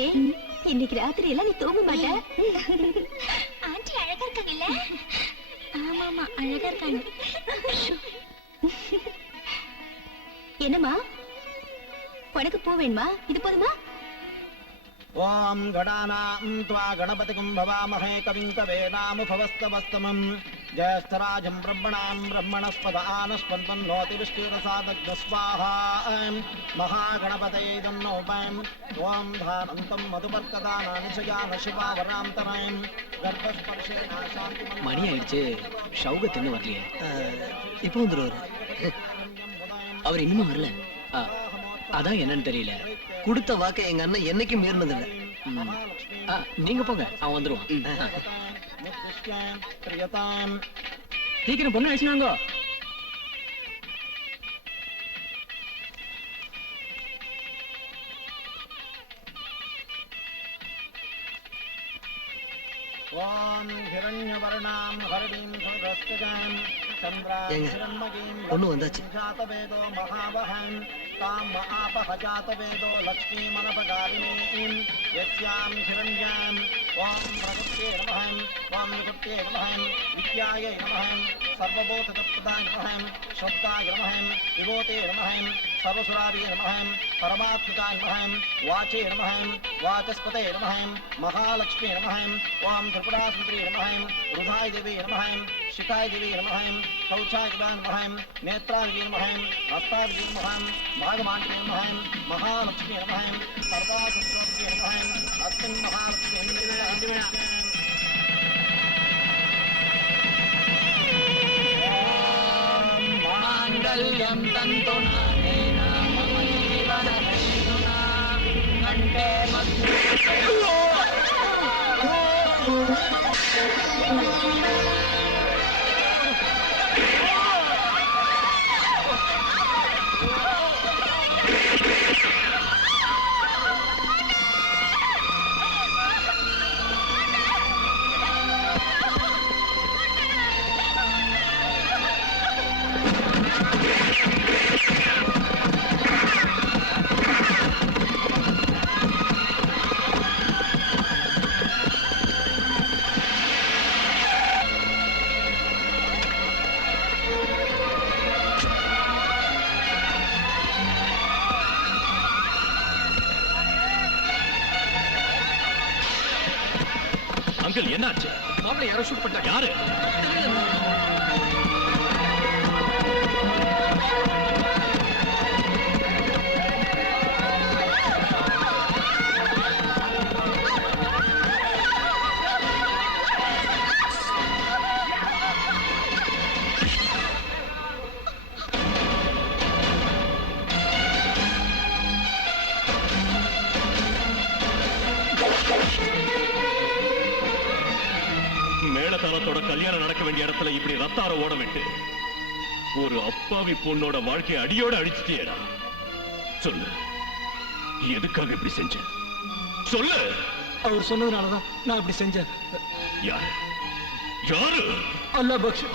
ஏய், இன்னைக்கு ராத்திரி எல்லாம் நீ தூங்க மாட்ட. ஆண்டி அழகா இருக்காங்கல்ல? ஆமாமா, அழகா இருக்காங்க. என்னம்மா, உனக்கு பூ வேணுமா? இது போதுமா? ஓம் கடானாம் த்வா கணபதிகும் பவாமஹே கவிம் கவேனாமுபவஸ்தவஸ்தமம் ஜேஷ்டராஜம் பிரம்மணாம் பிரம்மணஸ்பத ஆனஸ்பந்தன்னோதி விஷ்ணுரசாதக்னஸ்வாஹா மகாகணபதயே தன்னோபம் ஓம் தானந்தம் மதுபர்க்கதானானிஷயான சிவாவராந்தரம் கர்ப்பஸ்பர்ஷேன சாந்தி. மணி ஆயிடுச்சு, ஷவுகத் இன்னும் வரலையே. இப்போ வந்துருவாரு. அவர் இன்னும் வரல. அதான் என்னன்னு தெரியல. கொடுத்த வாக்கை எங்க அண்ணன் என்னைக்கும் மீறினதில்லை. நீங்க போங்க, அவன் வந்துருவான். சீக்கிரம் பொண்ணு வச்சுனாங்க. ஓம் ஹிரண்யவர்ணாம் ஹரிணீம் சம்ரஸ்தஜாம் சந்திராம் ஹிரண்மகீம் பொண்ணு வந்தாச்சு. ஜாதவேதோ மகாவஹம் தாம் ஆபஹஜாதவேதோ லக்ஷ்மீமனபகாரிணீம் யஸ்யாம் ஹிரண்யாம். ஓம் பிரகృతే நமஹம் ஓம் நிகృతే நமஹம் வித்யாயை நமஹம் சர்வபோதகப்ரதாய நமஹம் ஸ்ரத்தாய நமஹம் விபூதே நமஹம் சர்வசுராரியே நமஹம் பரமாத்மிகாய நமஹம் வாச்சே நமஹம் வாசஸ்பதே நமஹம் மகாலக்ஷ்மீ நமஹம் ஓம் திரிபுராசுந்தரி நமஹம் ருதாய தேவி நமஹம் शिकाय देवी नमः शौचाय नमः नेत्राय नमः हस्ताय नमः भागमान्ये नमः महालक्ष्मी नमः सर्वासुत्रोत्ये नमः अस्मिन् महालक्ष्मी माङ्गल्यं तन्तुनानेन मम जीवनहेतुना कण्ठे என்னாச்சு? மாப்பிள்ளை யாரோ ஷூட் பண்ணா. யாரு? மேளதாளத்தோட கல்யாணம் நடக்க வேண்டிய இடத்துல இப்படி ரத்தார ஓட விட்டு ஒரு அப்பாவி பொண்ணோட வாழ்க்கையை அடியோட அழிச்சிட்டியடா. சொல்லு, எதுக்காக இப்படி செஞ்ச? சொல்லு. அவர் சொன்னதுனாலதான் நான் இப்படி செஞ்சேன். யாரு? யாரு? அல்லா பக்ஷ்.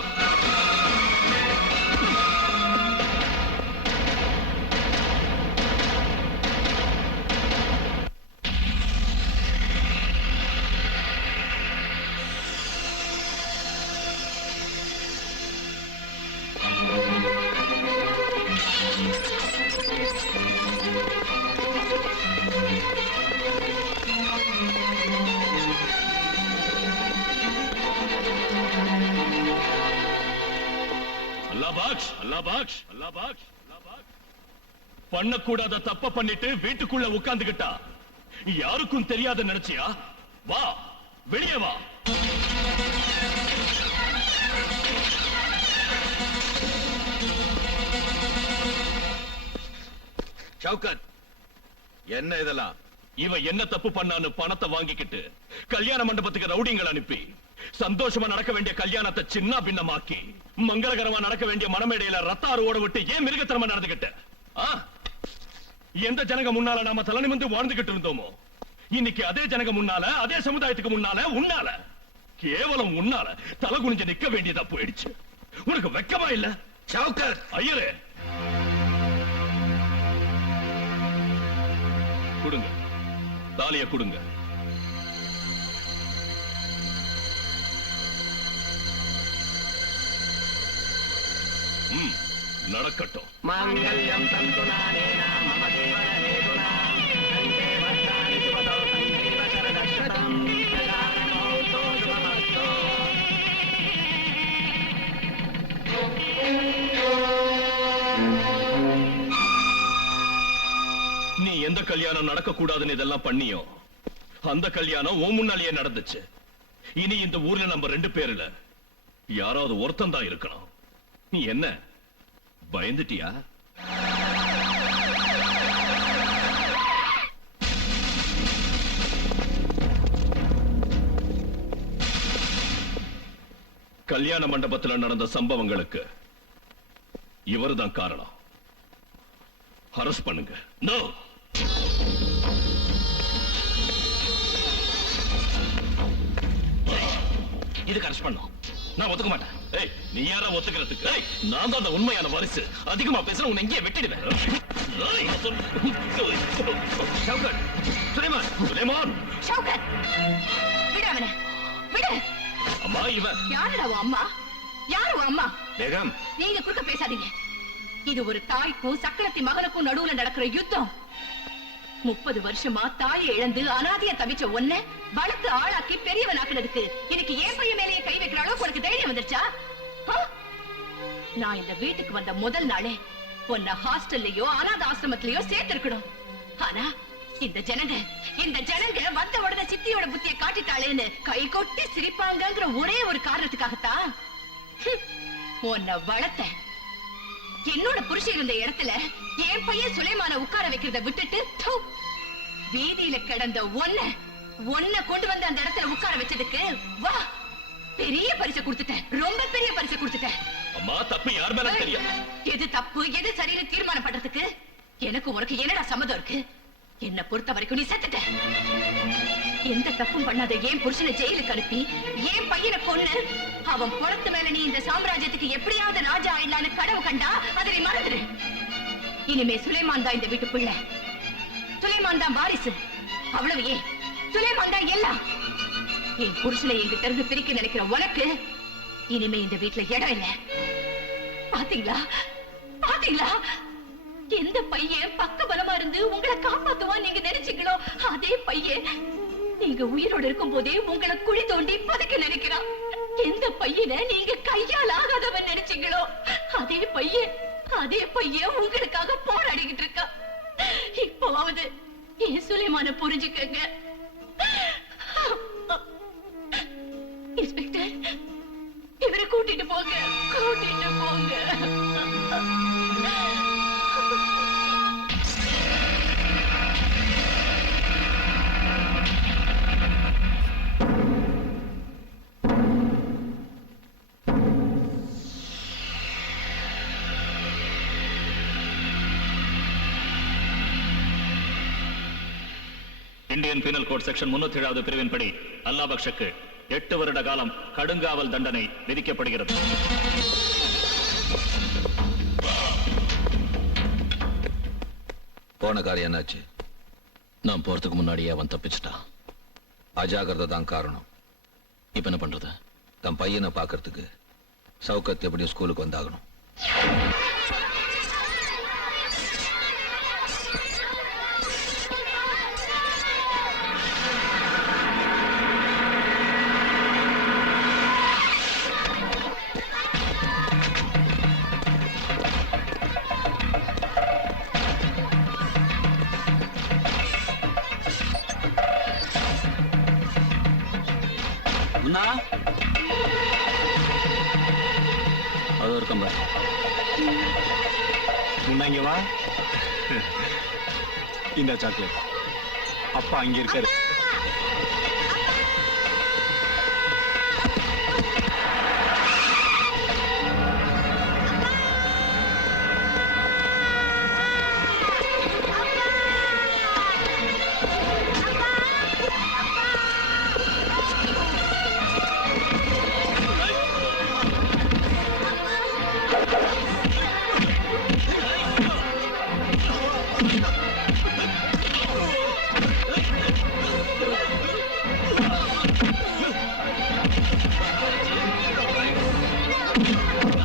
பண்ணக்கூடாத தப்ப பண்ணிட்டு வீட்டுக்குள்ள உட்கார்ந்துகிட்டா யாருக்கும் தெரியாத நினைச்சியா? வா, வெளியே வா. சௌகத், என்ன இதெல்லாம்? இவ என்ன தப்பு பண்ணான்னு பணத்தை வாங்கிக்கிட்டு கல்யாண மண்டபத்துக்கு ரவுடிங்களை அனுப்பி சந்தோஷமா நடக்க வேண்டிய கல்யாணத்தை சின்ன பின்னமாக்கி மங்களகரமா நடக்க வேண்டிய மனமேடையில ரத்தாறு ஓட விட்டு ஏன் மிருகத்தனமா நடந்துகிட்ட? எந்த ஜனங்க முன்னால நாம தலை நிமிர்ந்து வாழ்ந்துகிட்டு இருந்தோமோ, இன்னைக்கு அதே ஜனங்க முன்னால, அதே சமுதாயத்துக்கு முன்னால, உன்னால, கேவலம் உன்னால தலை குனிஞ்சு நிக்க வேண்டியதா போயிடுச்சு. உனக்கு வெக்கமா இல்ல? சௌகத், ஐயரே, கொடுங்க. தாலிய கொடுங்க. நடக்கட்டும். மாங்கல்யம் தந்துநானேன மம தேவன ஹேதுனா கண்டே வர்த்தானி சுபதோ சஞ்சீவ சரதஸ்வதம் சதானமௌதோ சுபமஸ்தோ. நீ எந்த கல்யாணம் நடக்க கூடாதுன்னு இதெல்லாம் பண்ணியோ அந்த கல்யாணம் உன் முன்னாலேயே நடந்துச்சு. இனி இந்த ஊர்ல நம்ம 2 பேர்ல யாராவது ஒருத்தன் தான் இருக்கணும். நீ என்ன பயந்துட்டியா? கல்யாண மண்டபத்தில் நடந்த சம்பவங்களுக்கு இவர்தான் காரணம். அரஸ்ட் பண்ணுங்க. நோ, இதுக்கு அரெஸ்ட் பண்ணோம். நான் ஒத்துக்க மாட்டேன். ஏய், நீ யாரா ஒத்துக்கிறதுக்கு? ஏய், நான் தான் அந்த உண்மையான வாரிசு. அதிகமா பேசுற உன்னை இங்கே வெட்டிடுவேன். ஷௌகத், சுலைமான், சுலைமான். ஷௌகத், விடு அவனை, விடு. அம்மா, இவன் யாருடா உன் அம்மா? யாரு உன் அம்மா? பேகம், நீங்க குறுக்க பேசாதீங்க. இது ஒரு தாய்க்கும் சக்கரத்தி மகனுக்கும் நடுவுல நடக்கிற யுத்தம். 30 வருஷமா தாயை இழந்து அனாதையா தவிச்ச ஒன்ன வளர்த்து ஆளாக்கி பெரியவனாக்குனதுக்கு இன்னைக்கு ஏன் பையன் மேலேயே கை வைக்கிற அளவுக்கு உனக்கு தைரியம் வந்துருச்சா? நான் இந்த வீட்டுக்கு வந்த முதல் நாளே உன்னை ஹாஸ்டல்லையோ அனாத ஆசிரமத்திலயோ சேர்த்திருக்கணும். ஆனா இந்த ஜனங்க வந்த உடனே சித்தியோட புத்தியை காட்டிட்டாளேன்னு கை கொட்டி சிரிப்பாங்கங்கிற ஒரே ஒரு காரணத்துக்காகத்தான் உன்னை வளர்த்த. என்னோட புருஷன் இருந்த இடத்துல என் பையன் சுலைமான உட்கார வைக்கிறத விட்டுட்டு வீதியில கிடந்த ஒன்ன கொண்டு வந்து அந்த இடத்துல உட்கார வச்சதுக்கு வா பெரிய பரிசை கொடுத்துட்டேன். ரொம்ப பெரிய பரிசை கொடுத்துட்டேன். அம்மா, தப்பு யார் மேல தெரியும்? எது தப்பு எது சரின்னு தீர்மானம் பண்றதுக்கு எனக்கு உனக்கு என்னடா சம்மதம் இருக்கு? என்ன பொறுத்த வரைக்கும் நீ செத்துட்ட. எந்த தப்பும் பண்ணாத ஏன் புருஷனை ஜெயிலுக்கு அனுப்பி ஏன் பையனை கொன்னு அவன் பொறத்து மேல நீ இந்த சாம்ராஜ்யத்துக்கு எப்படியாவது ராஜா ஆயிடலான்னு கனவு கண்டா அதை நீ மறந்துடு. இனிமே சுலைமான் தான் இந்த வீட்டு பிள்ளை. சுலைமான் தான் வாரிசு. அவ்வளவு ஏன் சுலைமான் தான் எல்லாம். என் புருஷனை எங்கிட்ட இருந்து பிரிக்க நினைக்கிற உனக்கு இனிமே இந்த வீட்டுல இடம் இல்ல. பாத்தீங்களா பாத்தீங்களா? எந்த பையன் பக்க பலமா இருந்து உங்களை காப்பாத்துவான் நீங்க நினைச்சீங்களோ அதே பையன் நீங்க உயிரோடு இருக்கும் போதே உங்களை குழி தோண்டி பதுக்க நினைக்கிறான். எந்த பையனை நீங்க கையால் ஆகாதவன் நினைச்சீங்களோ அதே பையன் உங்களுக்காக போராடிக்கிட்டு இருக்கா. இப்போவாவது என் சுலைமான புரிஞ்சுக்கங்க. இன்ஸ்பெக்டர், இவரை கூட்டிட்டு போங்க. இந்தியன் பீனல் கோட் செக்ஷன் 307 பிரிவின்படி அல்லாஹ் பக்ஷக்கு 8 வருட காலம் கடுங்காவல் தண்டனை விதிக்கப்படுகிறது. போன காரியம் என்னாச்சு? நான் போறதுக்கு முன்னாடியே அவன் தப்பிச்சிட்டான். அஜாகிரதை தான் காரணம். இப்ப என்ன பண்றது? தன் பையனை பாக்குறதுக்கு சௌகத் எப்படியும் ஸ்கூலுக்கு வந்தாகணும். அது ஒரு கம்பளை. முன்னாங்க வா. இந்த சாக்லேட் அப்பா அங்க இருக்காரு. Thank you.